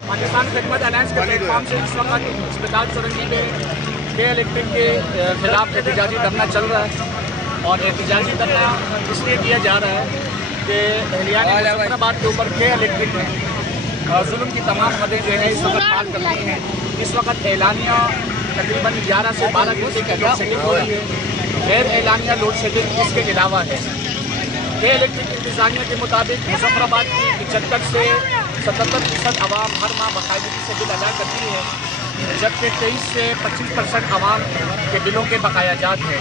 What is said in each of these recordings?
پاکستان خدمت الائنس کے plate form سے اس وقت اسپتال چورنگی میں کے الیکٹرک کے خلاف احتجاجی دھرنا چل رہا ہے، اور احتجاجی دھرنا اس لیے کیا جا رہا ہے کہ اہلیان مظفر آباد کے اوپر کے الیکٹرک میں ظلم کی تمام حدیں جو ہیں اس وقت پار کرتی ہیں۔ اس وقت اعلانیہ تقریباً 11 سے 12 گھنٹے کی لوڈ شیڈنگ ہو رہی ہے، غیر اعلانیہ لوڈ شیڈنگ اس کے علاوہ ہے۔ کے الیکٹرک انتظامیہ کے مطابق مظفر آباد کی 75 سے 77% عوام ہر ماہ باقاعدگی سے بل ادا کرتی ہے، جبکہ 23 سے 25% عوام کے بلوں کے بقایا جات ہیں۔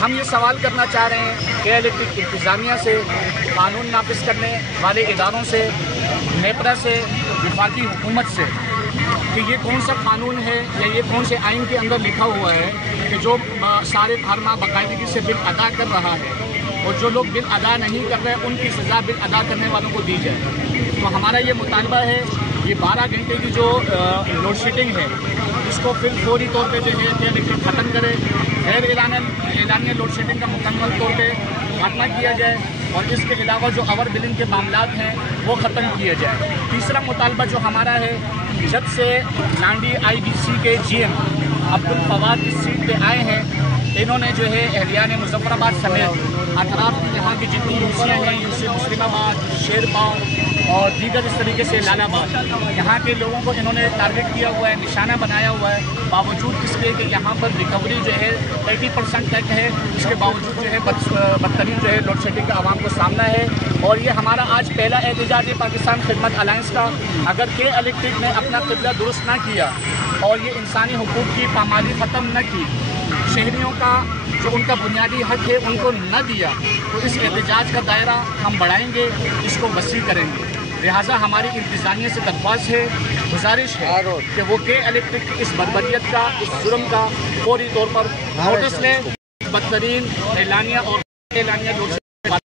ہم یہ سوال کرنا چاہ رہے ہیں کہ الیکٹرک انتظامیہ سے، قانون نافذ کرنے والے اداروں سے، نیپرا سے، وفاقی حکومت سے، کہ یہ کون سا قانون ہے یا یہ کون سے آئین کے اندر لکھا ہوا ہے کہ جو صارف ہر ماہ باقاعدگی سے بل ادا کر رہا ہے، اور جو لوگ بل ادا نہیں کر رہے ان کی سزا بل ادا کرنے والوں کو دی جائے۔ تو ہمارا یہ مطالبہ ہے، یہ 12 گھنٹے کی جو لوڈ شیڈنگ ہے اس کو پھر فوری طور پہ جو ہے الیکٹرک ختم کرے، غیر اعلانیہ لوڈ شیڈنگ کا مکمل طور پہ خاتمہ کیا جائے، اور اس کے علاوہ جو اوور بلنگ کے معاملات ہیں وہ ختم کیے جائے۔ تیسرا مطالبہ جو ہمارا ہے، جب سے نانڈی آئی بی سی کے جی ایم عبدالفواد اس سیٹ پہ آئے ہیں، انہوں نے جو ہے اہلیان مظفر آباد سمیت اطراف کی یہاں کی جتنی یوسیاں ہیں، یوسی مسلم آباد، شیر پاؤں اور دیگر اس طریقے سے لال آباد، یہاں کے لوگوں کو انہوں نے ٹارگٹ کیا ہوا ہے، نشانہ بنایا ہوا ہے، باوجود اس کے کہ یہاں پر ریکوری جو ہے 80% تک ہے، اس کے باوجود جو ہے بدترین جو ہے لوڈ شیڈنگ کا عوام کو سامنا ہے۔ اور یہ ہمارا آج پہلا احتجاج ہے پاکستان خدمت الائنس کا۔ اگر کے الیکٹرک نے اپنا قبلہ درست نہ کیا اور یہ انسانی حقوق کی پامالی ختم نہ کی، شہریوں کا جو ان کا بنیادی حق ہے ان کو نہ دیا، تو اس احتجاج کا دائرہ ہم بڑھائیں گے، اس کو وسیع کریں گے۔ لہٰذا ہماری انتظامیہ سے درخواست ہے، گزارش ہے کہ وہ کے الیکٹرک کی اس بربریت کا، اس جرم کا فوری طور پر نوٹس لیں، بدترین اعلانیہ اور اعلانیہ